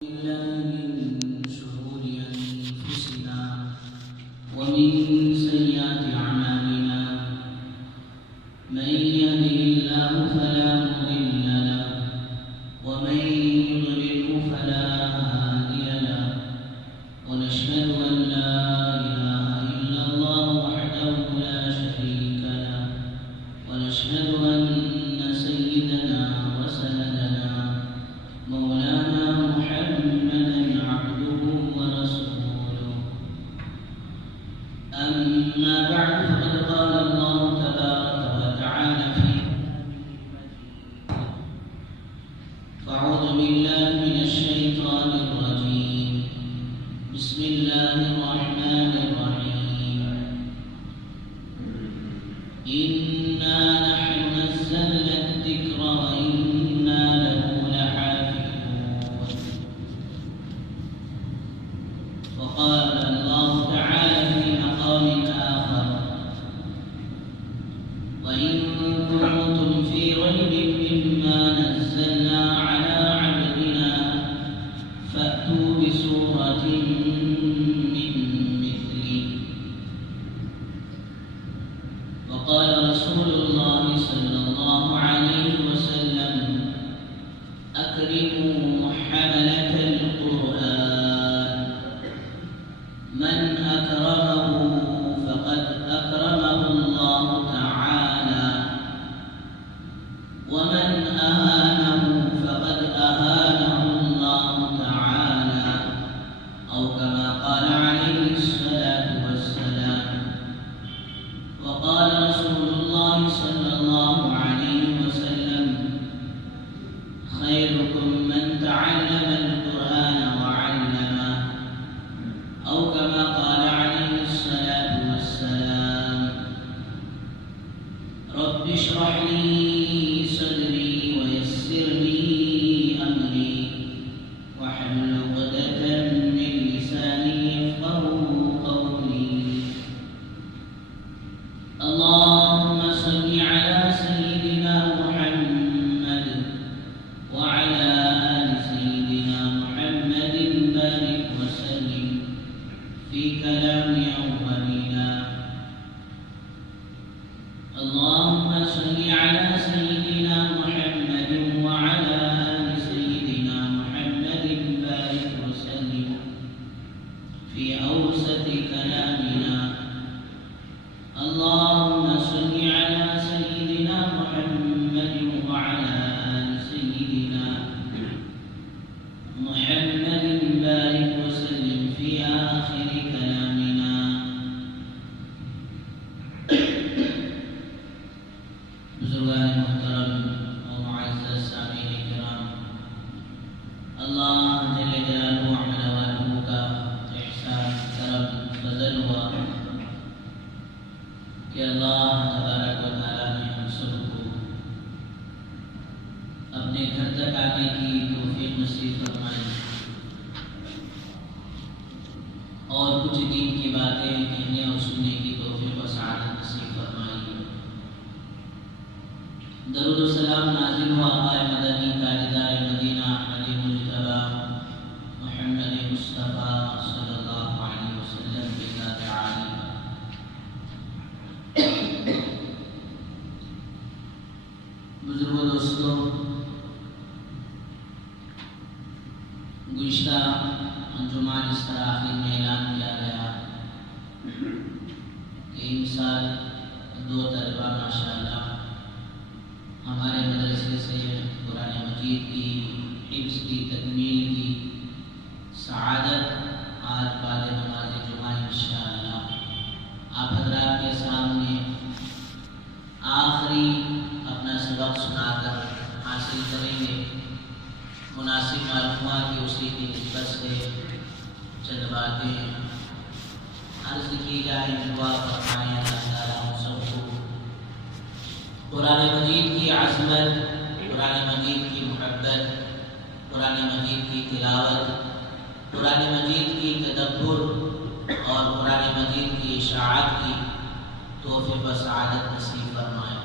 بالله من شرور أنفسنا ومن سيئات أعمالنا من يهده الله فلا مضل له ومن يضلله فلا هادي له ونشهد أن لا إله إلا الله وحده لا شريك له ونشهد أن سيدنا وسندنا مولانا محمدا عبده ورسوله أما بعد فقد قال الله تبارك وتعالى في فأعوذ بالله من الشيطان الرجيم بسم الله الرحمن الرحيم إنا نحن نزلنا الذكر وإنا له لحافظون وقال الله تعالى في مقام آخر وإن كنتم في ريب مما نزلنا على عبدنا فأتوا بسورة من مثله وقال رسول الله صلى الله عليه وسلم أكرموا حملة القرآن من أكرمه فقد أكرمه الله تعالى ومن أهانه فقد أهانه الله تعالى أو كما قال عليه الصلاة والسلام وقال رسول الله صلى الله عليه وسلم خيركم من تعلم القرآن وعلمه أو كما قال عليه الصلاة والسلام رب اشرح لي صدري ويسر لي أمري واحلل عقدة من لساني يفقهوا قولي اللهم صل على سيدنا محمد وعلى آل سيدنا محمد بارك وسلم في كلام أولنا اللهم صل على سيدنا محمد وعلى آل سيدنا محمد بارك وسلم في أوسط كلامنا اللهم صل على سيدنا محمد وعلى آل سيدنا محمد بارك وسلم في آخر كلامنا بزرگان محترم و معزز سامعین کرام اللہ جل جلالہ وعلا والہ کا احسان کرم فضل ہوا کہ اللہ تبارک و تعالیٰ نے ہم سب کو اپنے گھر تک آنے کی توفیق نصیب فرمائی اور کچھ دین کی باتیں کہنے اور سننے کی توفیق و سعادت نصیب فرمائی درود و سلام نازل ہوا آقائے مدنی تاجدار مدینہ احمد مجتبی محمد مصطفیٰ صلی اللہ علیہ وسلم کی ذات عالی بزرگوں دوستوں گزشتہ انجمن اس طرح آخر میں اعلان کیا گیا کہ ان سال 2 طلبہ ماشاءاللہ ہمارے مدرسے سے قرآن مجید کی حفظ کی تکمیل کی سعادت آج بعد نماز جمعہ انشاءاللہ آپ حضرات کے سامنے آخری اپنا سبق سنا کر حاصل کریں گے مناسب معلومات کی اسی کی نسبت سے چند باتیں عرض کی جائے دعا فرمائیں اللہ تعالیٰ ہم سب کو قرآن مجید کی عظمت قرآن مجید کی محبت قرآن مجید کی تلاوت قرآن مجید کی تدبر اور قرآن مجید کی اشاعت کی توفیق و سعادت نصیب فرمائے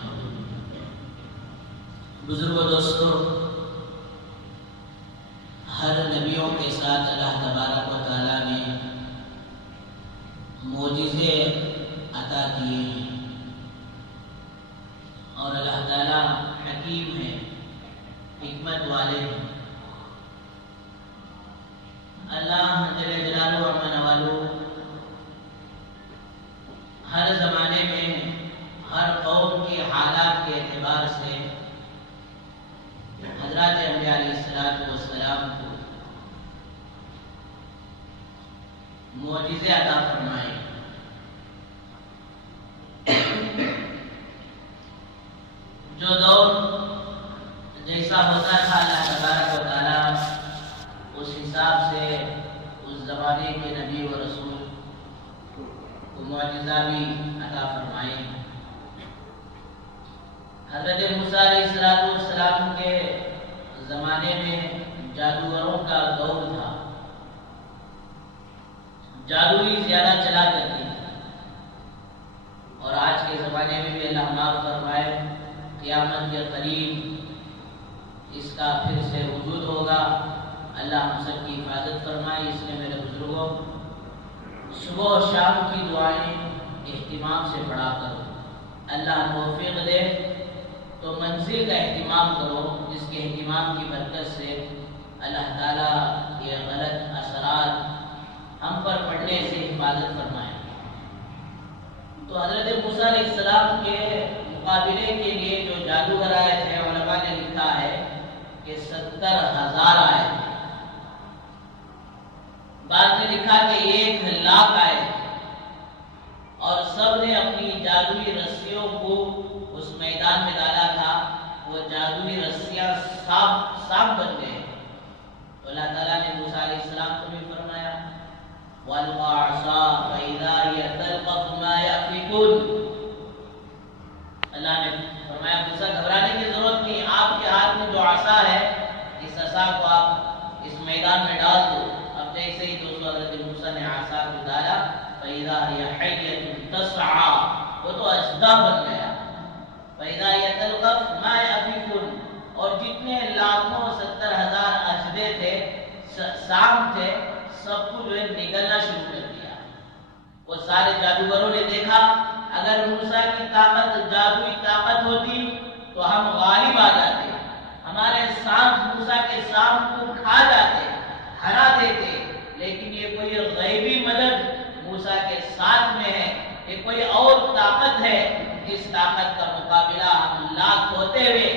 بزرگ و دوستو ہر نبیوں بیٹیوں کے ساتھ اللہ تبارک و تعالیٰ نے معجزے عطا کیے ہیں، اور اللہ تعالیٰ حکیم ہے، حکمت والے ہیں۔ اللہ جل جلالہ عما نوالہ ہر زمانے میں ہر قوم کے حالات کے اعتبار سے حضرات انبیاء علیہ السلام کو معجزے عطا فرمائے۔ جو دور جیسا ہوتا تھا اللہ تبارک و تعالیٰ اس حساب سے اس زمانے کے نبی و رسول کو معجزہ بھی عطا فرمائے۔ حضرت موسیٰ علیہ السلام کے زمانے میں جادوگروں کا دور تھا، جادو ہی زیادہ چلا کرتی تھی، اور آج کے زمانے میں بھی اللہ معاف فرمائے قیامت کے قریب اس کا پھر سے وجود ہوگا۔ اللہ ہم سب کی حفاظت فرمائے۔ اس لیے میرے بزرگوں، صبح اور شام کی دعائیں اہتمام سے پڑھا کرو، اللہ توفیق دے تو منزل کا اہتمام کرو، جس کے اہتمام کی برکت سے اللہ تعالیٰ یہ غلط اثرات ہم پر پڑنے سے حفاظت فرمائے۔ تو حضرت موسیٰ علیہ السلام کے مقابلے کے لیے جو جادوگر آئے تھے، علماء نے لکھا ہے کہ 70,000 آئے تھے، بعد میں لکھا کہ 1,00,000 آئے تھے، اور سب نے اپنی جادوئی رسیوں کو اس میدان میں ڈالا تھا، وہ جادوئی رسیاں سانپ بن گئے۔ تو اللہ تعالیٰ نے موسیٰ علیہ السلام کو بھی فرمایا وَأَلْقَىٰ عَصَاهُ فَإِذَا هِيَ تَلْقَفُ مَا يَأْفِكُونَ۔ اللہ نے فرمایا موسیٰ گھبرانے کی ضرورت نہیں، آپ کے ہاتھ میں جو عصا ہے اس عصا کو آپ اس میدان میں ڈال دو۔ اب جیسے ہی دوستو حضرت موسیٰ نے عصا کو ڈالا فَإِذَا هِيَ حَيَّةٌ تَسْعَىٰ، وہ تو اژدھا بن گیا۔ فَإِذَا هِيَ تَلْقَفُ مَا يَأْفِكُونَ، اور جتنے لاکھوں 70,000 اژدھے تھے، سانپ تھے، سب کو جو ہے نگلنا شروع کر دیا۔ وہ سارے جادوگروں نے دیکھا اگر موسیٰ کی طاقت جادوئی طاقت ہوتی تو ہم غالب آ جاتے، ہمارے سانپ موسیٰ کے سانپ کو کھا جاتے، ہرا دیتے، لیکن یہ کوئی غیبی مدد موسیٰ کے ساتھ میں ہے، یہ کوئی اور طاقت ہے جس طاقت کا مقابلہ ہم لاکھ ہوتے ہوئے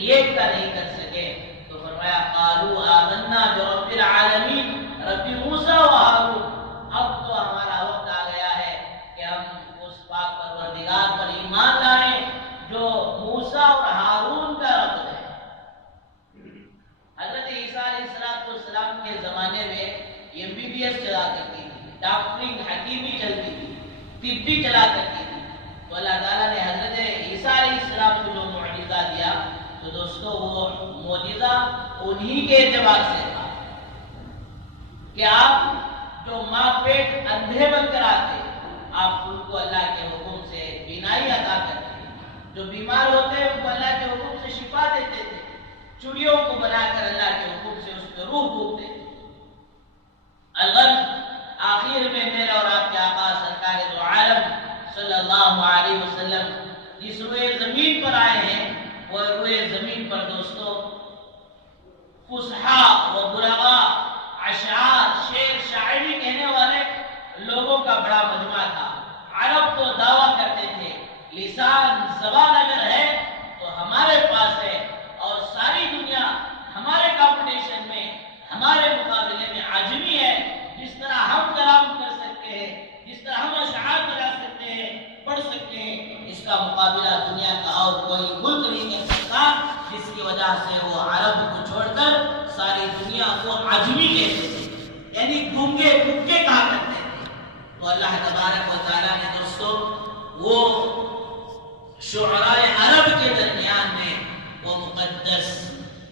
ایک کا نہیں کر سکے۔ تو فرمایا قالوا آمنا برب العالمین، رب موسیٰ و ہارون، اب تو ہمارا وقت آ گیا ہے کہ ہم اس پاک پروردگار پر ایمان لائیں جو موسیٰ اور ہارون کا رب ہے۔ حضرت عیسیٰ علیہ السلام کے زمانے میں MBBS چلا کرتی تھی، ڈاکٹرنگ حکیمی چلتی تھی، طبی چلا کرتی تھی۔ تو اللہ تعالیٰ نے حضرت عیسیٰ علیہ السلام کو جو معجزہ دیا، تو دوستو وہ معجزہ انہی کے اعتبار سے تھا کہ آپ جو ماں پیٹ اندھے بن کر آتے، آپ ان کو اللہ کے حکم سے بینائی عطا کرتے، جو بیمار ہوتے ان کو اللہ کے حکم سے شفا دیتے تھے، چڑیوں کو بنا کر اللہ کے حکم سے اس پہ روح پھونکتے تھے۔ الغرض آخر میں میرے اور آپ کے آقا سرکار دو عالم صلی اللہ علیہ وسلم جس روئے زمین پر آئے ہیں، وہ روئے زمین پر دوستو فصحاء و بلغاء، اشعار، شعر، شاعری کہنے والے لوگوں کا بڑا مجمع تھا۔ عرب تو دعویٰ کرتے تھے لسان زبان اگر ہے تو ہمارے پاس ہے، اور ساری دنیا ہمارے کمپٹیشن میں، ہمارے مقابلے میں عاجمی ہے۔ جس طرح ہم کلام کر سکتے ہیں، جس طرح ہم اشعار بنا سکتے ہیں، پڑھ سکتے ہیں، اس کا مقابلہ دنیا کا اور کوئی ملک نہیں کر سکتا، جس کی وجہ سے وہ عرب کو چھوڑ کر ساری دنیا کو عجمی کہتے تھے، یعنی گونگے گونگے کہا کرتے تھے۔ تو اللہ تبارک و تعالیٰ نے دوستو وہ شعراء عرب کے درمیان میں وہ مقدس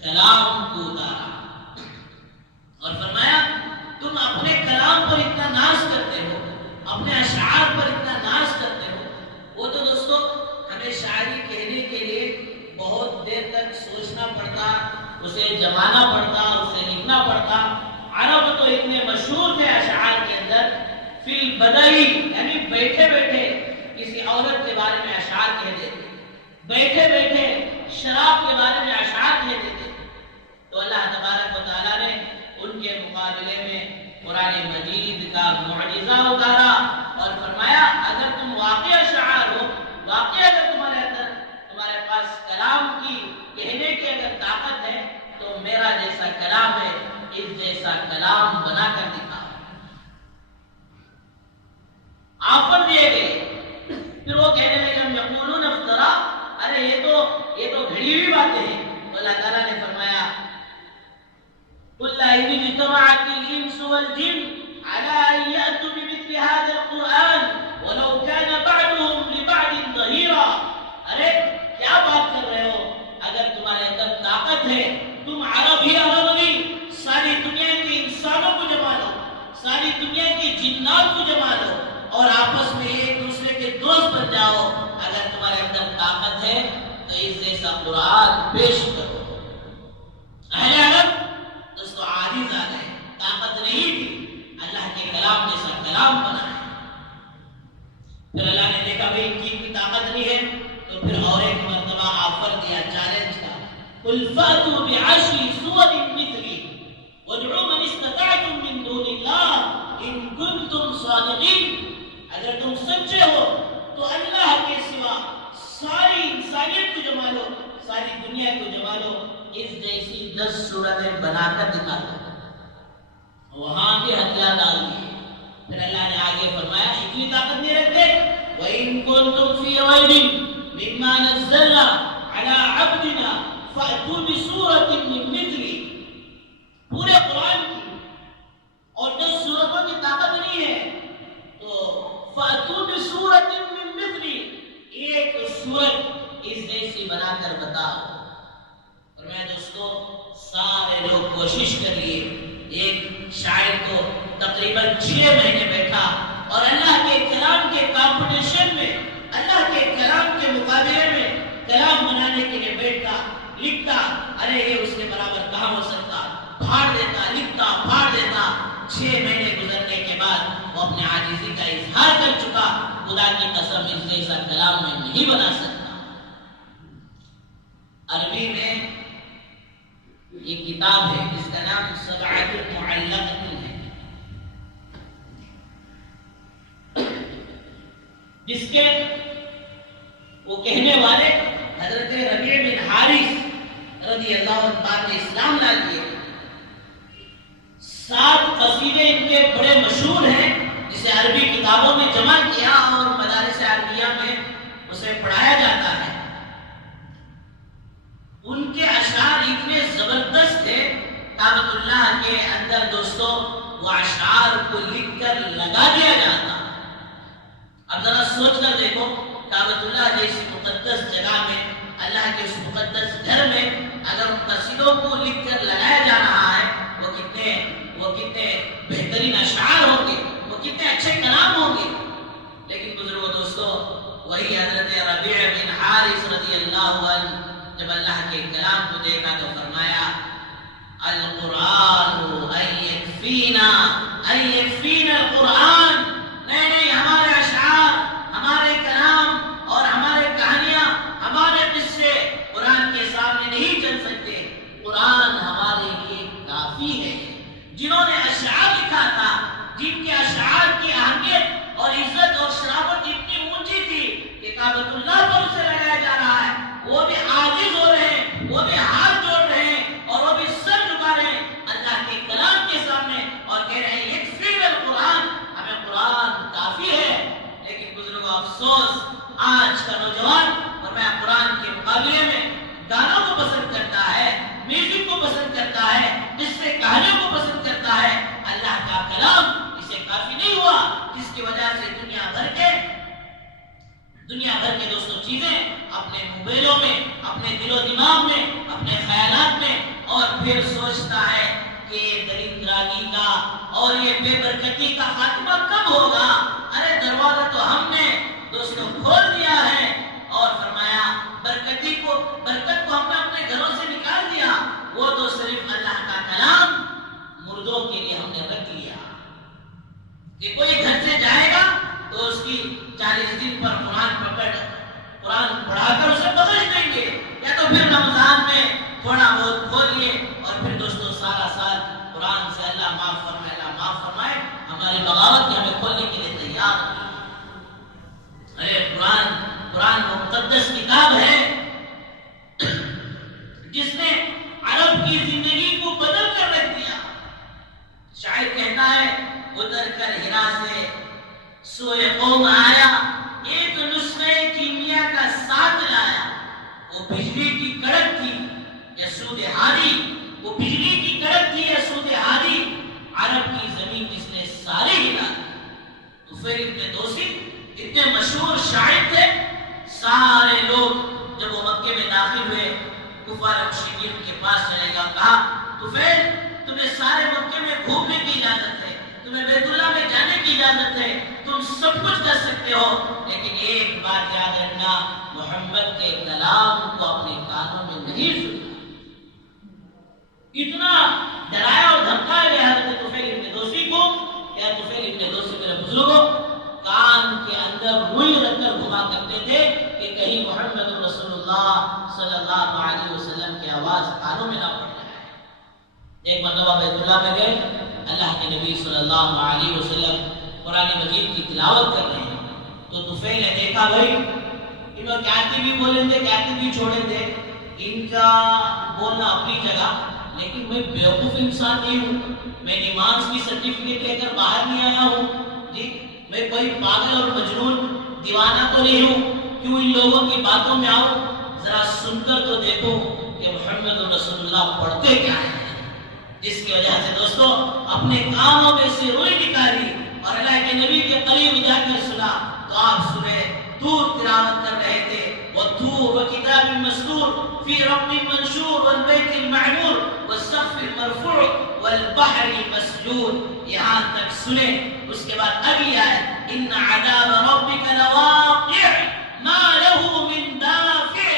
کلام کو اتارا اور فرمایا تم اپنے کلام پر اتنا ناز کرتے ہو، اپنے اشعار پر اتنا ناز کرتے ہو۔ وہ تو دوستو ہمیں شاعری کہنے کے لیے بہت دیر تک سوچنا پڑتا، اسے جمانا پڑتا، اسے لکھنا پڑتا۔ بدئی یعنی بیٹھے بیٹھے کسی عورت کے بارے میں اشعار کہہ دیتے، بیٹھے بیٹھے شراب کے بارے میں اشعار کہہ دیتے، تو اللہ تبارک و تعالیٰ نے ان کے مقابلے میں قرآن مجید کا معجزہ اتارا اور فرمایا اگر تم واقعی اشعار ہو، واقعی اگر تمہارے پاس کلام کی کہنے کی اگر طاقت ہے تو میرا جیسا کلام ہے، اس جیسا کلام بنا کر دکھاؤ۔ آفر دیے گئے، پھر وہ کہنے لگے ہم یقولون افترا، ارے یہ تو گھڑی ہوئی باتیں ہیں۔ تو اللہ تعالیٰ نے فرمایا قل إن اجتمعت الإنس والجن على أن يأتوا بمثل هذا القرآن ولو كان بعضهم لبعض ظهيرا، ارے کیا بات کر رہے ہو، اگر تمہارے اندر طاقت ہے، تم عرب ہی عرب نہیں، ساری دنیا کے انسانوں کو جما لو، ساری دنیا کے جنات کو جما لو اور آپس میں ایک دوسرے کے دوست بن جاؤ، اگر تمہارے اندر طاقت ہے تو اس جیسا قرآن پیش کرو۔ اہل عرب دوستو عاجز آ گئے، طاقت نہیں تھی، اللہ کے کلام جیسا کلام بنا ہے۔ پھر اللہ نے دیکھا بھئی ان کی طاقت نہیں ہے تو پھر اور ایک مرتبہ آفر دیا، چیلنج کا، قل فأتوا بعشر سور مثلی وادعوا من استطعتم من دون اللہ ان کنتم صادقین، اگر تم سچے ہو تو اللہ کے سوا ساری انسانیت کو جما لو، ساری دنیا کو جما لو، اس جیسی 10 صورتیں بنا کر دکھا دو۔ وہاں کے ہتھیار ڈال دیے۔ پھر اللہ نے آگے فرمایا اتنی طاقت نہیں رکھتے، وَإِن كُنتُمْ فِي رَيْبٍ مِّمَّا نَزَّلْنَا عَلَىٰ عَبْدِنَا فَأْتُوا بِسُورَةٍ مِّن مِّثْلِهِ، پورے قرآن کی اور 10 صورتوں کی طاقت نہیں ہے تو فَأْتُوا بِسُورَةٍ مِّن مِّثْلِهِ، ایک صورت اس جیسی بنا کر بتاؤ۔ اور میں دوستو سارے لوگ کوشش کر لیے، ایک شاعر تو تقریباً 6 مہینے بیٹھا اور اللہ کے کلام کے کمپٹیشن میں، اللہ کے کلام کے مقابلے میں کلام بنانے کے لیے بیٹھتا، لکھتا، ارے یہ اس کے برابر کہاں ہو سکتا، پھاڑ دیتا، لکھتا، پھاڑ دیتا۔ 6 مہینے گزرنے کے بعد وہ اپنے عاجزی کا اظہار کر چکا، خدا کی قسم اس جیسا کلام میں نہیں بنا سکتا۔ عربی میں ایک کتاب ہے جس کا نام سبعۃ معلقۃ ہے، جس کے وہ کہنے والے حضرت ربیع بن حارث رضی اللہ عنہ نے اسلام لا لیے۔ 7 قصیدے ان کے بڑے مشہور ہیں جسے عربی کتابوں میں جمع کیا اور مدارس عربیہ میں اسے پڑھایا جاتا ہے۔ ان کے اشعار اتنے زبردست تھے، کعبۃ اللہ کے اندر دوستو وہ اشعار کو لکھ کر لگا دیا جاتا۔ اب ذرا سوچ کر دیکھو، کعبۃ اللہ جیسی مقدس جگہ میں، اللہ کے اس مقدس گھر میں اگر ان قصیدوں کو لکھ کر لگایا جا رہا ہے، وہ کتنے بہترین اشعار ہوں گے، وہ کتنے اچھے کلام ہوں گے۔ لیکن بزرگوں دوستو وہی حضرت ربیع بن حارث رضی اللہ عنہ جب اللہ کے کلام کو دیکھا تو فرمایا القرآن یکفینا القرآن، نہیں ہمارے اشعار، ہمارے کلام اور ہمارے کہانیاں، ہمارے قصے قرآن کے سامنے نہیں چل سکتے، قرآن ہمارے لیے کافی ہے۔ جنہوں نے اشعار لکھا تھا، جن کے اشعار کی اہمیت اور عزت اور شرافت اتنی اونچی تھی کہ کعبۃ اللہ پر اسے لگایا جا رہا ہے، وہ بھی عاجز ہو رہے ہیں، وہ بھی ہاتھ جوڑ رہے ہیں اور وہ بھی سر جھکا رہے ہیں اللہ کے کلام کے سامنے اور کہہ رہے ہیں یکفینا القرآن، ہمیں قرآن کافی ہے۔ لیکن بزرگوں افسوس، آج کا نوجوان اور میں قرآن کے مقابلے میں گانوں کو پسند کرتا ہے، میوزک کو پسند کرتا ہے، قصے کہانیوں کو پسند کرتا ہے، اللہ کا کلام اسے کافی نہیں ہوا، جس کی وجہ سے دنیا بھر کے دوستوں چیزیں اپنے موبائلوں میں، اپنے دل و دماغ میں، اپنے خیالات میں، اور پھر سوچتا ہے کہ یہ درندگی کا اور یہ بے برکتی کا خاتمہ کب ہوگا؟ ارے دروازہ تو ہم نے دوستوں کھول دیا ہے اور فرمایا برکت کو ہم نے اپنے گھروں سے نکال دیا، وہ تو صرف اللہ کا کلام مردوں کے لیے ہم نے رکھ لیا۔ کہ کوئی گھر سے جائے گا تو اس کی 40 دن پر قرآن پڑھا کر اسے بخش دیں گے، یا تو پھر رمضان میں تھوڑا بہت کھولیے اور پھر دوستوں سارا سال قرآن سے اللہ معاف فرمائے، اللہ معاف فرمائے، ہماری بغاوت کی ہمیں کھولنے کے لیے تیار ہے۔ ارے قرآن مقدس کتاب ہے جس نے عرب کی زندگی کو بدل کر رکھ دیا۔ شاعر کہتا ہے اتر کر ہرا سے سوئے قوم آیا، ایک نسخے کیمیا کا ساتھ لایا، وہ بجلی کی کڑک تھی یا سود ہاری، وہ بجلی کی کڑک تھی یا سود ہاری، عرب کی زمین جس نے سارے ہلا دی۔ تو پھر ابن دوسی اتنے مشہور شاعر تھے، سارے لوگ جب وہ مکے میں داخل ہوئے کفار مشرکین کے پاس چلے گا، کہا تو پھر تمہیں سارے مکے میں گھومنے کی اجازت ہے، تمہیں بیت اللہ میں جانے کی اجازت ہے، تم سب کچھ کر سکتے ہو، لیکن ایک بات یاد رکھنا، محمد کے کلام کو اپنے کانوں میں نہیں سننا۔ اتنا ڈرایا اور دھمکایا گیا حضرت طفیل ابن دوسی کو، یا طفیل ابن دوسی میرے بزرگوں کان کے اندر روئی رکھ کر گھما کرتے تھے کہ کہیں محمد رسول اللہ صلی اللہ علیہ وسلم کی آواز کانوں میں نہ پڑ جائے۔ ایک مرتبہ بیت اللہ میں گئے، اللہ کے نبی صلی اللہ علیہ وسلم قرآن مجید کی تلاوت کر رہے ہیں، تو طفیل نے دیکھا بھائی انہوں کہتے بھی بولیں دے کہتے بھی چھوڑیں دے، ان کا بولنا اپنی جگہ، لیکن میں بیوقوف انسان نہیں ہوں، میں نماز کی سرٹیفکیٹ لے کر باہر نہیں آیا ہوں جی، میں کوئی پاگل اور مجنون دیوانہ تو نہیں ہوں، کیوں ان لوگوں کی باتوں میں آؤں، ذرا سن کر تو دیکھو کہ محمد رسول اللہ پڑھتے کیا ہیں۔ جس کی وجہ سے دوستو اپنے کانوں میں سے روئی نکالی اور اللہ کے نبی کے قریب جا کر سنا، تو آپ سورہ طور تلاوت کر رہے تھے، وَالطُّورِ وَكِتَابٍ مَّسْطُورٍ فِي رَقٍّ مَّنشُورٍ وَالْبَيْتِ الْمَعْمُورِ وَالسَّقْفِ الْمَرْفُوعِ وَالْبَحْرِ الْمَسْجُورِ، یہاں تک سنیں۔ اس کے بعد اگلی آیت إِنَّ عَذَابَ رَبِّكَ لَوَاقِعٌ مَا لَهُ مِن دَافِعٍ،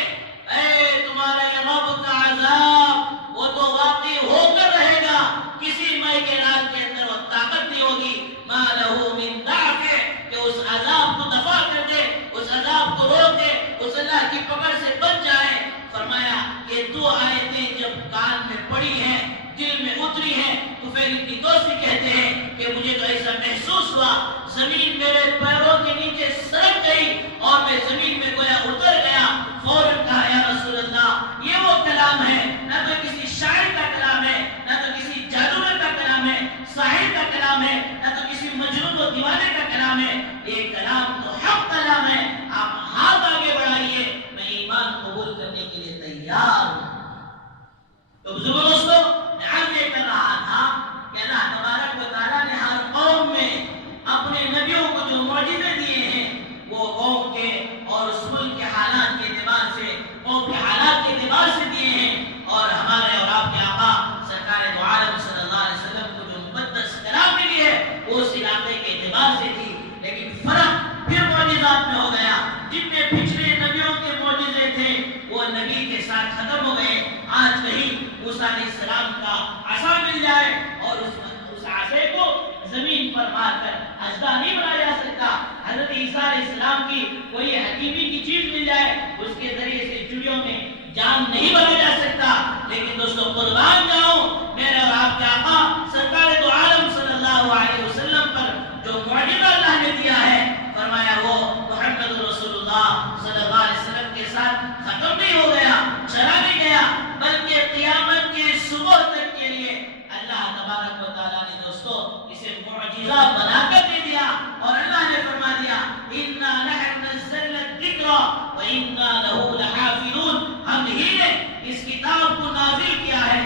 اے تمہارے رب کا عذاب وہ تو واقع ہو کر رہے گا، کسی مائی کے رات کے اندر وہ طاقت نہیں ہوگی، مَا لَهُ مِن دَافِعٍ، کہ اس عذاب کو دفع کر دے، اس عذاب کو روک دے، اس اللہ کی پکڑ سے بچ جائے۔ فرمایا یہ دو آیتیں جب کان میں پڑی ہیں، دل میں اتری ہیں، تو پھر ابن دوسی کہتے ہیں کہ مجھے تو ایسا محسوس ہوا زمین میرے پیروں کے نیچے سرک گئی اور میں زمین میں گویا اتر گیا۔ فوراً کہا یا رسول اللہ یہ وہ کلام ہے، نہ تو کسی شاعر کا کلام ہے، نہ تو کسی جادوگر کا کلام ہے، ساحر کا کلام ہے، نہ تو کسی مجنون و دیوانے کا کلام ہے، یہ کلام تو حق کلام ہے، آپ ہاتھ آگے بڑھائیے، میں ایمان قبول کرنے کے لیے تیار ہوں۔ تو بزرگوں دوستو میں عرض یہ کر رہا تھا کہ اللہ تبارک و تعالیٰ نے ہر قوم میں اپنے نبیوں کو جو معجزے دیے ہیں وہ قوم کے اور اس ملک کے حالات کے اعتبار سے، قوم کے حالات کے اعتبار سے دیے ہیں، اور ہمارے اور آپ کے آقا سرکار دو عالم صلی اللہ علیہ وسلم کو جو مقدس کلام ملی ہے وہ اس علاقے کے اعتبار سے تھی، لیکن فرق پھر معجزات میں ہو گیا۔ جتنے پچھلے نبیوں کے معجزے تھے وہ نبی کے ساتھ ختم ہو گئے۔ آج کہیں موسیٰ علیہ السلام کا عصا مل جائے اور اس عصے کو زمین پر مار کر اژدھا نہیں بنایا جا سکتا، حضرت عیسیٰ علیہ السلام کی کوئی حکیمی کی چیز مل جائے اس کے ذریعے سے چڑیوں میں جان نہیں بنا جا سکتا، لیکن دوستو قربان جاؤں میرے اور آپ کے آقا سرکار دو عالم صلی اللہ علیہ وسلم پر جو معجزہ اللہ نے دیا ہے، فرمایا وہ محمد رسول اللہ صلی اللہ علیہ وسلم کے ساتھ ختم نہیں ہو گیا، چلا نہیں گیا، بلکہ قیامت کے صبح تک کے لیے اللہ تبارک و تعالیٰ نے دوستو اسے معجزہ بنا کر دے دیا، اور اللہ نے فرما دیا اِنَّا نَحْنُ نَزَّلْنَا الذِّكْرَ وَإِنَّا لَهُ لَحَافِظُونَ، ہم ہی نے اس کتاب کو نازل کیا ہے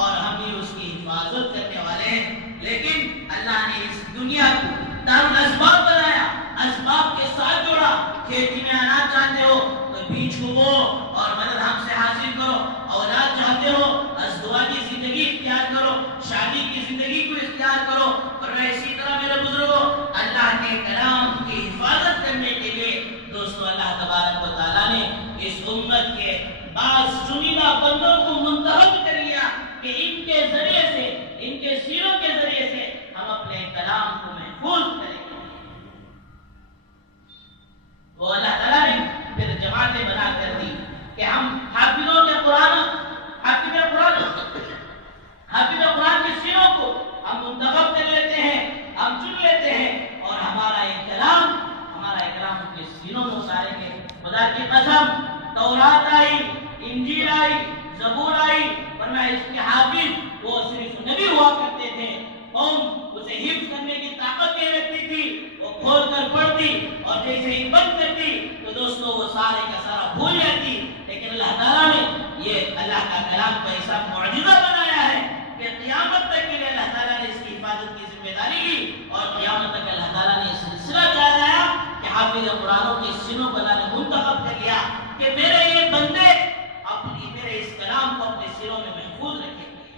اور ہم ہی اس کی حفاظت کرنے والے ہیں۔ لیکن اللہ نے اس دنیا کو دارالاسباب بنایا، اسباب کے ساتھ جوڑا، کھیتی میں اناج چاہتے ہو تو بیج کو بو اور مدد ہم سے حاصل کرو، اولاد چاہتے ہو ازدواجی زندگی اختیار کرو، شادی کی زندگی کو اختیار کرو، اور اسی طرح میرے بزرگوں اللہ کے کلام کی حفاظت کرنے کے لیے دوستو اللہ تبارک و تعالیٰ نے اس امت کے بعض چنیدہ بندوں کو منتخب کر لیا کہ ان کے ذریعے سے، ان کے سیروں کے ذریعے سے ہم اپنے کلام کو محفوظ کریں۔ قسم تورات آئی، انجیل آئی، زبور آئی، فرمایا اس کے حافظ وہ صرف نبی ہوا کرتے تھے، قوم اسے حفظ کرنے کی طاقت نہیں رکھتی تھی، وہ کھول کر پڑھتی اور جیسے ہی بند کرتی تو دوستوں وہ سارے کا سارا بھول جاتی، لیکن اللہ تعالیٰ نے یہ اللہ کا کلام کا ایسا معجزہ بنایا ہے کہ قیامت تک کے لیے اللہ تعالیٰ نے اس کی حفاظت کی ذمہ داری لی، اور قیامت تک اللہ تعالیٰ نے یہ سلسلہ چلایا کہ حافظ قرآنوں کے سینوں پر اللہ نے منتخب کر لیا کہ میرے یہ بندے اپنی میرے اس کلام کو اپنے سینوں میں محفوظ رکھیں گے۔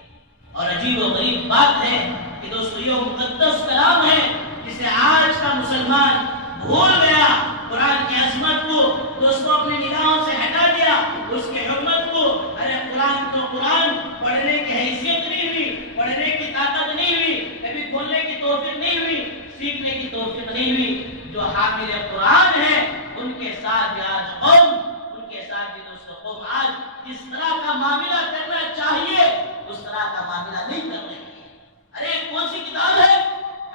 اور عجیب و غریب بات ہے کہ دوستو یہ مقدس کلام ہے جسے آج کا مسلمان بھول گیا، قرآن کی عظمت کو دوستو اپنی نگاہوں سے ہٹا دیا، اس کی حکمت کو، ارے قرآن تو قرآن پڑھنے کی حیثیت نہیں ہوئی، پڑھنے کی طاقت نہیں ہوئی، کبھی کھولنے کی توفیق نہیں ہوئی، سیکھنے کی توفیق نہیں ہوئی۔ جو حامل قرآن ہے ان کے ساتھ بھی آج قوم، ان کے ساتھ بھی دوستو قوم آج جس طرح کا معاملہ کرنا چاہیے اس طرح کا معاملہ نہیں کر رہی ہے۔ ارے کون سی کتاب ہے؟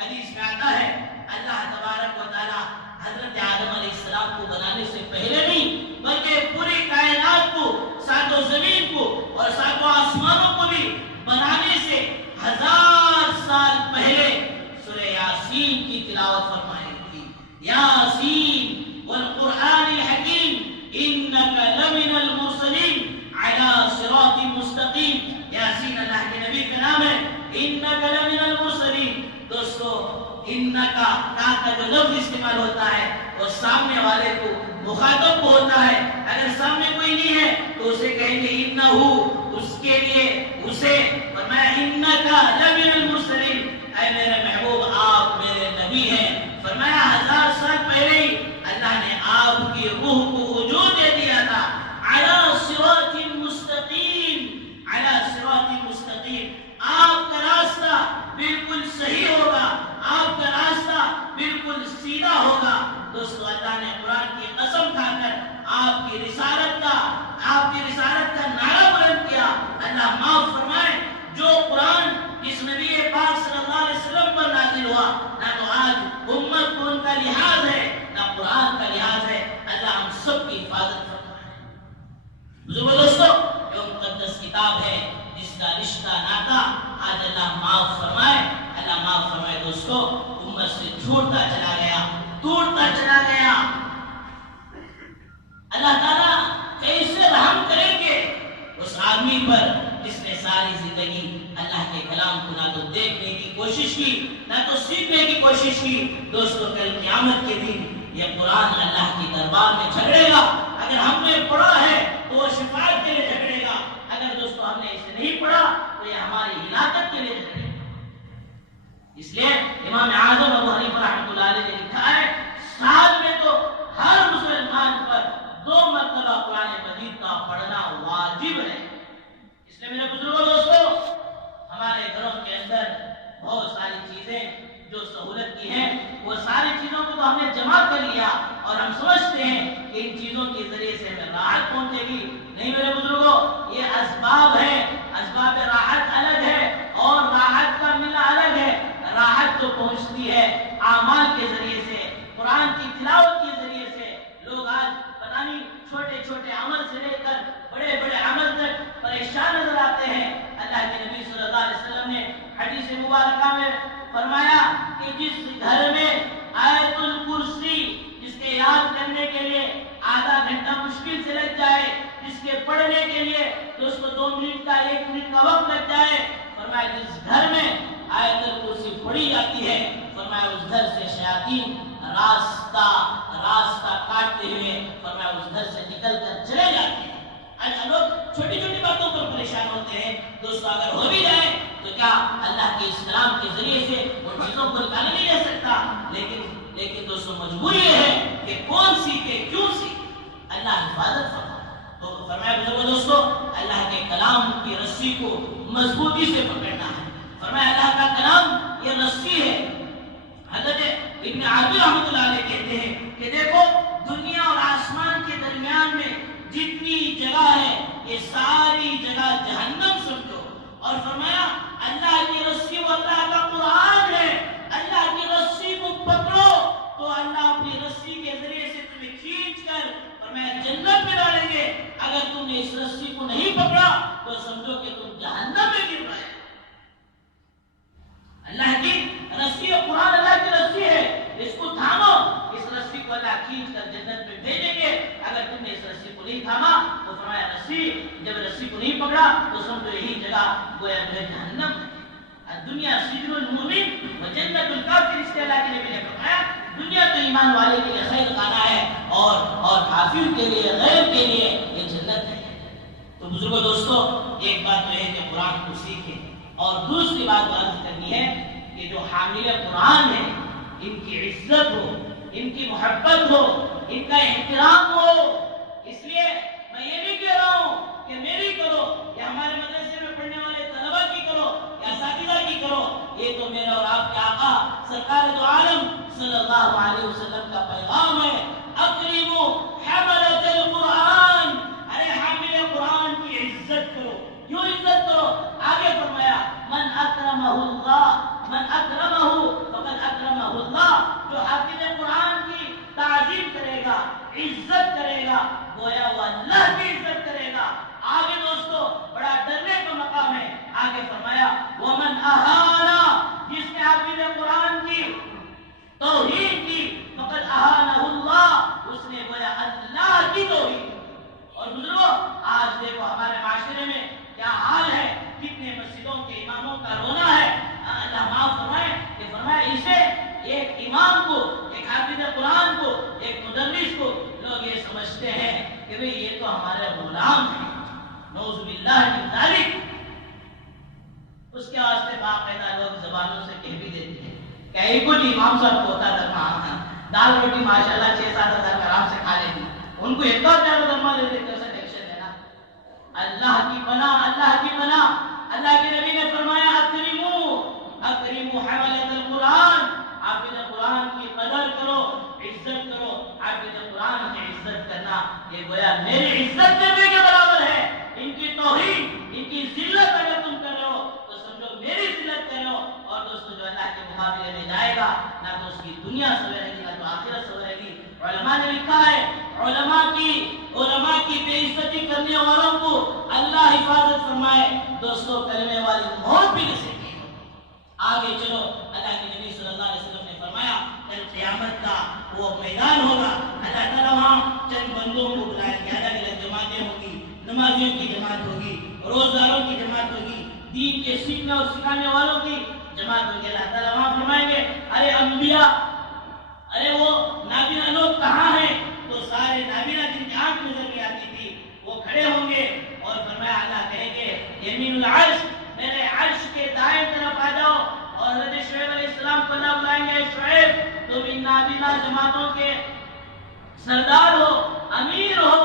حدیث میں آتا ہے اللہ تبارک و تعالی حضرت آدم علیہ السلام کو بنانے سے پہلے نہیں بلکہ پوری کائنات کو، ساتوں زمین کو اور ساتوں آسمانوں کو بھی بنانے سے 1000 سال پہلے سورہ یاسین کی تلاوت فرمائی تھی۔ یاسین والقرآن الحکیم انک لمن المرسلین علی صراط مستقیم۔ یاسین اللہ کے نبی کا نام ہے، انک لمن المرسلین۔ دوستو انکا کا جو لفظ استعمال ہوتا ہے وہ سامنے والے کو مخاطب کو ہوتا ہے، اگر سامنے کوئی نہیں ہے تو اسے کہیں گے انہو، اس کے لیے اسے فرمایا انکا لمن المرسلین، اے میرے محبوب آپ میرے نبی ہیں۔ فرمایا 1000 سال پہلے ہی اللہ نے آپ کی روح کو وجود دے دیا تھا، علی صراط مستقیم، علی صراط مستقیم، آپ کا راستہ بالکل صحیح ہوگا، آپ کا راستہ بالکل سیدھا ہوگا۔ دوستو اللہ نے قرآن کی قسم کھا کر آپ کی رسالت کا نعرہ بلند کیا۔ اللہ معاف فرمائے جو قرآن اس نبی پاک صلی اللہ علیہ وسلم پر نازل ہوا، نہ تو آج امت کو ان کا لحاظ ہے نہ قرآن کا لحاظ ہے، اللہ ہم سب کی حفاظت فرمائے۔ بزرگو دوستو جو مقدس کتاب ہے جس کا رشتہ ناتا آج اللہ معاف فرمائے، اللہ معاف فرمائے دوستو، امت سے چھوٹتا چلا گیا، ٹوٹتا چلا گیا۔ اللہ تعالیٰ کیسے رحم کریں گے اس آدمی پر جس نے ساری زندگی اللہ کے کلام کو نہ تو دیکھنے کی کوشش کی نہ تو سیکھنے کی کوشش کی۔ دوستو کل قیامت کے دن یہ قرآن اللہ کی دربار میں جھگڑے گا، اگر ہم نے پڑھا ہے تو وہ شفاعت کے لیے جھگڑے گا، اگر دوستو ہم نے اسے نہیں پڑھا تو یہ ہماری ہلاکت کے لیے جھگڑے گا۔ اس لیے امام اعظم ابو حنیفہ رحمۃ اللہ علیہ نے لکھا ہے سال میں تو ہر مسلمان پر 2 مرتبہ قرآن مجید کا پڑھنا واجب ہے۔ اس لیے میرے بزرگوں دوستو ہمارے گھروں کے اندر بہت ساری چیزیں جو سہولت کی ہیں وہ ساری چیزوں کو تو ہم نے جمع کر لیا اور ہم سمجھتے ہیں کہ ان چیزوں کے ذریعے سے ہمیں راحت پہنچے گی۔ نہیں میرے بزرگوں، یہ اسباب ہے، اسباب راحت الگ ہے اور راحت کا ملنا الگ ہے۔ راحت تو پہنچتی ہے اعمال کے ذریعے سے، قرآن کی تلاوت کے ذریعے سے۔ لوگ آج پتہ نہیں چھوٹے چھوٹے عمل سے لے کر بڑے بڑے عمل تک پریشان نظر آتے ہیں۔ اللہ کے نبی صلی اللہ علیہ وسلم نے حدیث مبارکہ میں فرمایا کہ جس گھر میں آیت الکرسی جس کے یاد کرنے کے لیے آدھا گھنٹہ مشکل سے لگ جائے، جس کے پڑھنے کے لیے دوستو 2 منٹ کا 1 منٹ کا وقت لگ جائے، فرمایا جس گھر میں آیت الکرسی پڑھی جاتی ہے، فرمایا اس گھر سے شیاطین راستہ کاٹتے ہوئے فرمایا اس گھر سے نکل کر چلے جاتے ہیں۔ آج لوگ چھوٹی چھوٹی باتوں پر پریشان ہوتے ہیں۔ دوستو اگر ہو بھی جائے تو کیا اللہ کے اسلام کے ذریعے سے ان چیزوں کو نکالا نہیں جا سکتا؟ لیکن دوستو مجبوری یہ ہے کہ کون سیکھے، کیوں سیکھے، اللہ حفاظت فرمائے۔ تو فرمایا بزرگوں دوستو اللہ کے کلام کی رسی کو مضبوطی سے پکڑنا ہے۔ فرمایا اللہ کا کلام یہ رسی ہے۔ حضرت ابن عربی رحمۃ اللہ علیہ کہتے ہیں کہ دیکھو دنیا اور آسمان کے درمیان میں جتنی جگہ ہے یہ ساری جگہ جہنم سمجھو، اور فرمایا اللہ کی رسی وہ اللہ کا قرآن ہے، اللہ کی رسی کو پکڑو تو اللہ اپنی رسی کے ذریعے سے تمہیں کھینچ کر فرمایا جنت میں رسی قرآن اللہ کی رسی ہے، اس کو تھامو، اس رسی کو اللہ کھینچ کر جنت میں بھیجیں گے۔ اگر تم نے اس رسی کو نہیں تھاما تو فرمایا جب رسی کو نہیں پکڑا تو سمجھو یہی جگہ گویا جو ہے جہنم ہے۔ دنیا سجن المؤمن و جنت الکافر، اس کے اللہ کے نبی نے فرمایا دنیا تو ایمان والے کے لیے خیر خانہ ہے اور کافر کے لیے، غیر کے لیے یہ جنت ہے۔ تو بزرگوں دوستو، ایک بات تو ہے کہ قرآن کو سیکھیں، اور دوسری بات عرض کرنی ہے کہ جو حامل قرآن ہے ان کی عزت ہو، ان کی محبت ہو، ان کا احترام ہو۔ اس لیے میں یہ نہیں کہہ رہا ہوں کہ میری کرو یا ہمارے مدرسے میں پڑھنے والے طلبہ کی کرو یا اساتذہ کی کرو، یہ تو میرا اور آپ کے آقا سرکار دو عالم صلی اللہ علیہ وسلم کا پیغام ہے۔ اکرموا حملۃ القرآن، ارے حامل قرآن کی عزت کرو، کیوں عزت کرو؟ آگے فرمایا من اکرمہ اللہ، من اکرمہ فقد اکرمہ اللہ، جو حافظ قرآن کی تعظیم کرے گا، عزت کرے گا، گویا وہ اللہ کی عزت کرے گا۔ آگے دوستو بڑا ڈرنے کا مقام ہے، آگے فرمایا ومن اہانا، جس نے حافظ قرآن کی توہین کی فقد اہانہ اللہ، اس نے گویا اللہ کی توہین۔ اور بزرگوں آج دیکھو ہمارے معاشرے میں کیا حال ہے، کتنے مسجدوں کے اماموں کا رونا ہے، اللہ معاف فرمائے کہ فرمایا اسے ایک امام کو، ایک حافظ قرآن کو، ایک مدرس کو لوگ یہ سمجھتے ہیں کہ بھئی یہ تو ہمارے غلام ہیں، نعوذ باللہ من ذالک۔ اس کے واسطے باقاعدہ لوگ زبانوں سے کہہ بھی دیتے ہیں کہ ایک کچھ امام صاحب کو ہوتا درما، دال روٹی ماشاءاللہ 6-7 ہزار آرام سے کھا لیتی، ان کو اتنا زیادہ درما دے دیتے، اسے ٹینشن لینا۔ اللہ کی پناہ، اللہ کی پناہ، اللہ کے نبی نے فرمایا اکرموا حملۃ القرآن، حافظ قرآن کی قدر کرو، عزت کرو۔ حافظ قرآن کی عزت کرنا یہ گویا میری عزت کرنے کے برابر ہے۔ ان کی توہین، ان کی ذلت اگر تم کر رہے ہو تو سمجھو میری ذلت کر رہے ہو۔ اور دوستو جو اللہ کے مقابلے میں جائے گا نہ تو اس کی دنیا سنورے گی نہ تو آخرت سنورے گی۔ علماء نے لکھا ہے علماء کی بے عزتی کرنے والوں کو اللہ حفاظت فرمائے، دوستو کلمے والی موت بھی نصیب نہیں ہوتی۔ آگے چلو، اللہ کے نبی صلی اللہ علیہ وسلم نے فرمایا کل قیامت کا وہ میدان ہوگا، اللہ تعالیٰ وہاں چند بندوں کو بلائیں گے، الگ الگ جماعتیں ہوں گی، نمازیوں کی جماعت ہوگی، روزداروں کی جماعت ہوگی، دین کے سیکھنے اور سکھانے والوں کی جماعت ہوگی۔ اللہ تعالیٰ وہاں فرمائیں گے ارے انبیاء، ارے وہ نابینا لوگ کہاں ہیں؟ تو سارے نابینا جن کی آنکھ نظر نہیں آتی تھی وہ کھڑے ہوں گے، اور فرمایا اللہ کہیں گے یمین العرش، میرے عرش کے دائیں طرف آ جاؤ، اور حضرت شعیب علیہ السلام کو اللہ بلائیں گے شعیب تم ان نابینا جماعتوں کے سردار ہو، امیر ہو،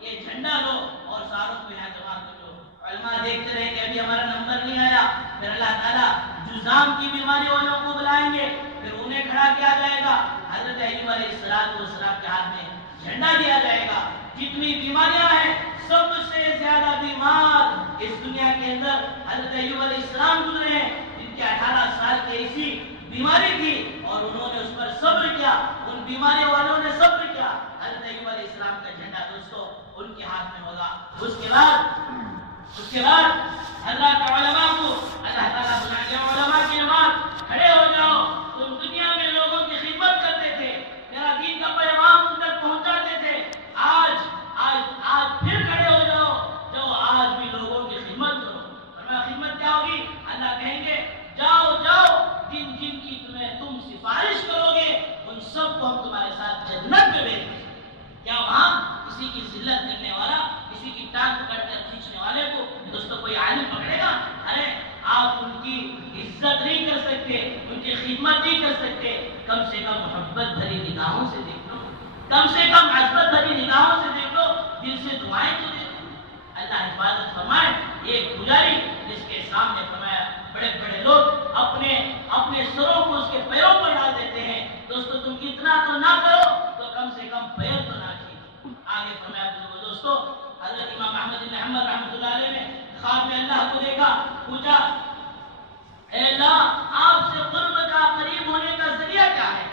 یہ جھنڈا لو اور ساروں کو یہاں جمع کر لو۔ علماء دیکھتے رہے کہ ابھی ہمارا نمبر نہیں آیا، پھر اللہ تعالیٰ جذام کی بیماری والوں کو بلائیں گے، پھر انہیں کھڑا کیا جائے گا، حضرت ایوب علیہ السلام کے ہاتھ میں جھنڈا دیا جائے گا۔ جتنی بیماریاں ہیں سب سے زیادہ بیمار اس دنیا کے اندر حضرت ایوب علیہ السلام گزرے ہیں، جن کے 18 سال کی ایسی بیماری تھی اور انہوں نے اس پر صبر کیا، ان بیماری والوں نے صبر کیا۔ حضرت ایوب علیہ السلام کا جھنڈا دوستو ان کے ہاتھ میں ہوگا۔ اس کے بعد حضرت علماء کو اللہ تعالیٰ بلائیں گے، علماء کی نماز کھڑے ہو جاؤ، تم دنیا میں لوگوں کی خدمت کرتے تھے، میرا دین کا پیغام ان تک پہنچاتے تھے، آج پھر کھڑے ہو جاؤ، جو آج بھی لوگوں کی خدمت کرو۔ فرمایا خدمت کیا ہوگی؟ اللہ کہیں گے جاؤ جن کی تم سفارش کرو گے ان سب کو ہم تمہارے ساتھ جنت میں بھیج دیں۔ کیا وہاں کسی کی ذلت کرنے والا، کسی کی ٹانگ پکڑ کر کھینچنے والے کو دوستو کوئی عالم پکڑے گا؟ ارے آپ ان کی عزت نہیں کر سکتے، ان کی خدمت نہیں کر سکتے، کم سے کم محبت بھری نگاہوں سے دیکھ لو، کم سے کم عظمت بھری نگاہوں سے دیکھ لو، دل سے دعائیں تو دے دو۔ اللہ حفاظت فرمائے۔ ایک پجاری جس کے سامنے فرمایا بڑے بڑے لوگ اپنے سروں کو اس کے پیروں پر ڈال دیتے ہیں، دوستو تم اتنا تو نہ کرو تو کم سے کم پیر تو نہ کھینچو۔ آگے فرمایا دوستو حضرت امام احمد بن حنبل رحمۃ اللہ علیہ نے خواب میں اللہ کو دیکھا، پوچھا اے اللہ آپ سے قرب کا قریب ہونے کا ذریعہ کیا ہے؟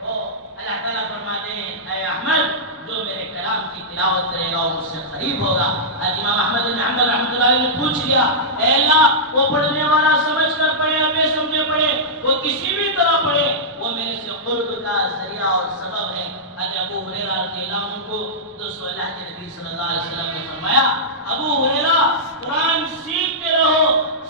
تو اللہ تعالیٰ فرماتے ہیں اے احمد جو میرے کلام کی تلاوت کرے گا وہ مجھ سے قریب ہوگا۔ امام احمد بن حنبل رحمۃ اللہ علیہ نے پوچھ لیا اے اللہ وہ پڑھنے والا سمجھ کر پڑھے یا بے سمجھے پڑھے، وہ کسی بھی صلی اللہ علیہ وسلم نے فرمایا ابو ہریرہ قرآن سیکھتے رہو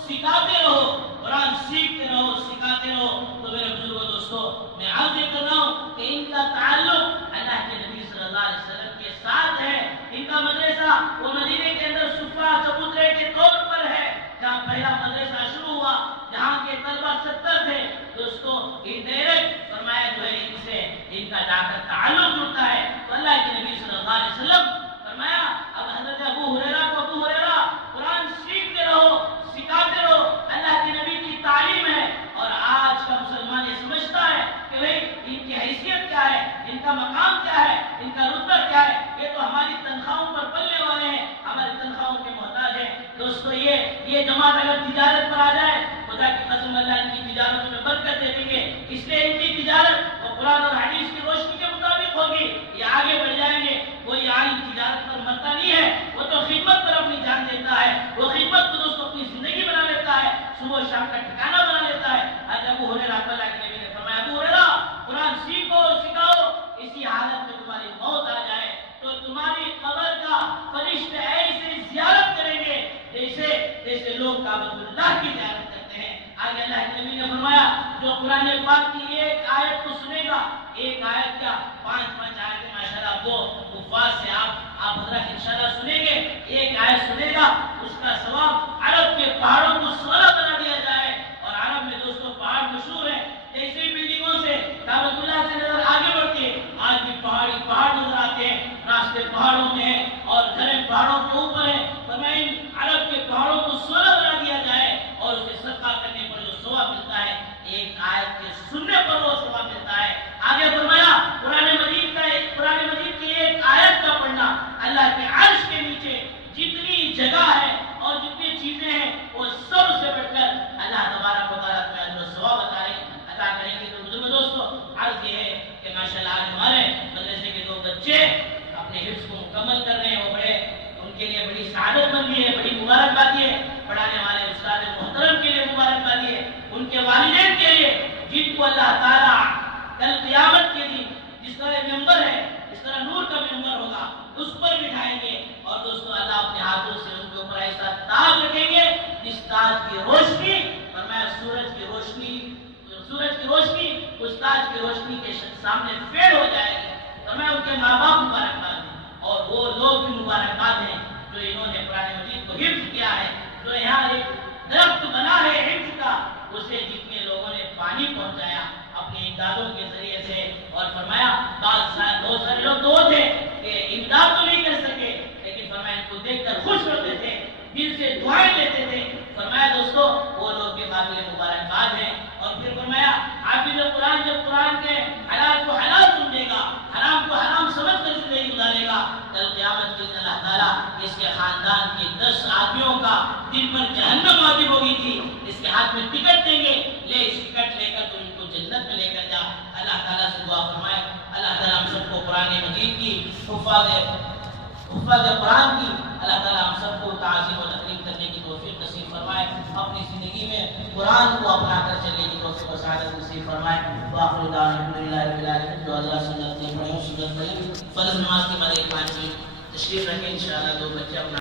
سکھاتے رہو، قرآن سیکھتے رہو سکھاتے رہو۔ تو میرے بزرگوں دوستو میں عرض یہ کر رہا ہوں کہ ان کا تعلق اللہ کے نبی صلی اللہ علیہ وسلم کے ساتھ ہے۔ ان کا مدرسہ وہ مدینے کے اندر صفہ چبوترے کے طور پر ہے جہاں پہلا مدرسہ شروع ہوا، جہاں کے طلبہ 70 تھے۔ دوستو انڈائریکٹ فرمایا جو ہے ان سے ان کا جا کر تعلق جڑتا ہے۔ تو اللہ کے نبی صلی اللہ علیہ وسلم فرمایا اب حضرت ابو ہریرہ کو ابو ہریرہ قرآن سیکھتے رہو سکھاتے رہو، اللہ کے نبی کی تعلیم ہے۔ اور آج کا مسلمان یہ سمجھتا ہے کہ بھئی ان کی حیثیت کیا ہے، ان کا مقام کیا ہے، ان کا رتبہ کیا ہے، یہ تو ہماری تنخواہوں پر پلنے والے ہیں، ہماری تنخواہوں کے محتاج ہیں۔ دوستو یہ جماعت اگر تجارت پر آ جائے خدا کی قسم اللہ ان کی تجارتوں میں برکت دے دیں گے۔ اس لیے ان کی تجارت وہ قرآن اور حدیث کی روشنی کے مطابق ہوگی، یہ آگے بڑھ جائیں گے۔ کوئی عالم تجارت پر مرتا نہیں ہے، وہ تو خدمت پر اپنی جان دیتا ہے، وہ خدمت کو دوستو اپنی زندگی بنا لیتا ہے، صبح و شام کا ٹھکانہ بنا لیتا ہے۔ حضرت ابو ہریرہ اللہ کے نبی نے فرمایا ابو ہریرہ قرآن سیکھو سکھاؤ، اسی حالت میں تمہاری موت آ جائے تو تمہاری قبر کا فرشتے ایسے زیارت کریں گے جیسے لوگ کعبۃ اللہ کی زیارت کرتے ہیں۔ آگے اللہ کے نبی نے فرمایا جو قرآن پاک کی ایک آیت کو سنے گا، ایک آیت کیا 5 آیتیں ماشاءاللہ دو حفاظ سے آپ حضرات انشاءاللہ سنیں گے، ایک آیت سنے گا اس کا ثواب عرب کے پہاڑوں کو سونا بنا دیا جائے۔ اور عرب میں دوستو پہاڑ مشہور ہیں، جیسے بلڈنگوں سے کعبۃ اللہ سے نظر آگے بڑھتی ہے، آج بھی پہاڑ نظر آتے ہیں، راستے پہاڑوں میں ہیں اور گھریں پہاڑوں کے اوپر ہیں۔ فرمایا عرب کے پہاڑوں کو سونا بنا دیا جائے اور اسے صدقہ کرنے پر جو ثواب ملتا ہے ایک آیت کے سننے پر وہ ثواب ملتا ہے۔ آگے فرمایا قرآن مجید کی ایک آیت کا پڑھنا اللہ کے عرش کے نیچے جتنی جگہ ہے اور جتنی چیزیں ہیں وہ سب سے بڑھ کر اللہ تبارک و تعالیٰ تمہیں اجر و ثواب عطا کریں گے۔ تو بزرگ دوستو عرض یہ ہے کہ ماشاءاللہ آج ہمارے مدرسے کے 2 بچے اپنے حفظ کو مکمل کر رہے ہیں، وہ بڑے ان کے لیے بڑی سعادت مندی ہے، بڑی مبارکبادی ہے۔ پڑھانے والے استاد محترم کے لیے مبارکبادی ہے، ان کے والدین کے لیے جن کو اللہ تعالیٰ کل قیامت کے دن جس طرح ممبر ہے اس طرح نور کا ممبر ہوگا اس پر بٹھائیں گے، اور دوستو اللہ اپنے ہاتھوں سے ان کے اوپر ایسا تاج رکھیں گے جس تاج کی روشنی فرمایا سورج کی روشنی اس تاج کی روشنی کے سامنے فیڈ ہو جائے گی۔ فرمایا ان کے ماں باپ مبارکباد ہیں اور وہ لوگ بھی مبارکباد ہیں جو انہوں نے قرآن مجید کو حفظ کیا ہے، جو یہاں ایک درخت بنا ہے حفظ کا، اسے جتنے لوگوں نے پانی پہنچایا اپنی امدادوں کے ذریعے سے۔ اور فرمایا بہت سارے لوگ تو تھے کہ امداد تو نہیں کر سکے لیکن فرمایا ان کو دیکھ کر خوش ہوتے تھے، دل سے دعائیں دیتے تھے۔ فرمایا دوستو وہ لوگ بھی قابل مبارکباد ہیں۔ اور پھر فرمایا حافظ قرآن جب قرآن کے حلال کو حلال سمجھے گا، حرام کو حرام سمجھ کر زندگی گزارے گا، کل قیامت کے دن اللہ تعالیٰ اس کے خاندان کے 10 آدمیوں کا جن پر جہنم واجب ہوگی تھی اس کے ہاتھ میں ٹکٹ دیں گے، لے اس ٹکٹ لے کر تو ان کو جنت میں لے کر جا۔ اللہ تعالیٰ سے دعا فرمائے اللہ تعالیٰ ہم سب کو قرآن مجید کی حفاظ قرآن کی اللہ تعالیٰ ہم سب کو تعظیم و تقریب کرنے کی توفیق نصیب فرمائے، اپنی زندگی میں قرآن کو اپنا کر چلنے کی توفیق و سعادت نصیب فرمائے۔ وآخر دعوانا الحمدللہ رب العالمین۔ جو اللہ سنت نے پڑھے سنت پڑھیں، فرض نماز کے بعد ایک 5 منٹ تشریف رکھیں، انشاءاللہ 2 بچے اپنا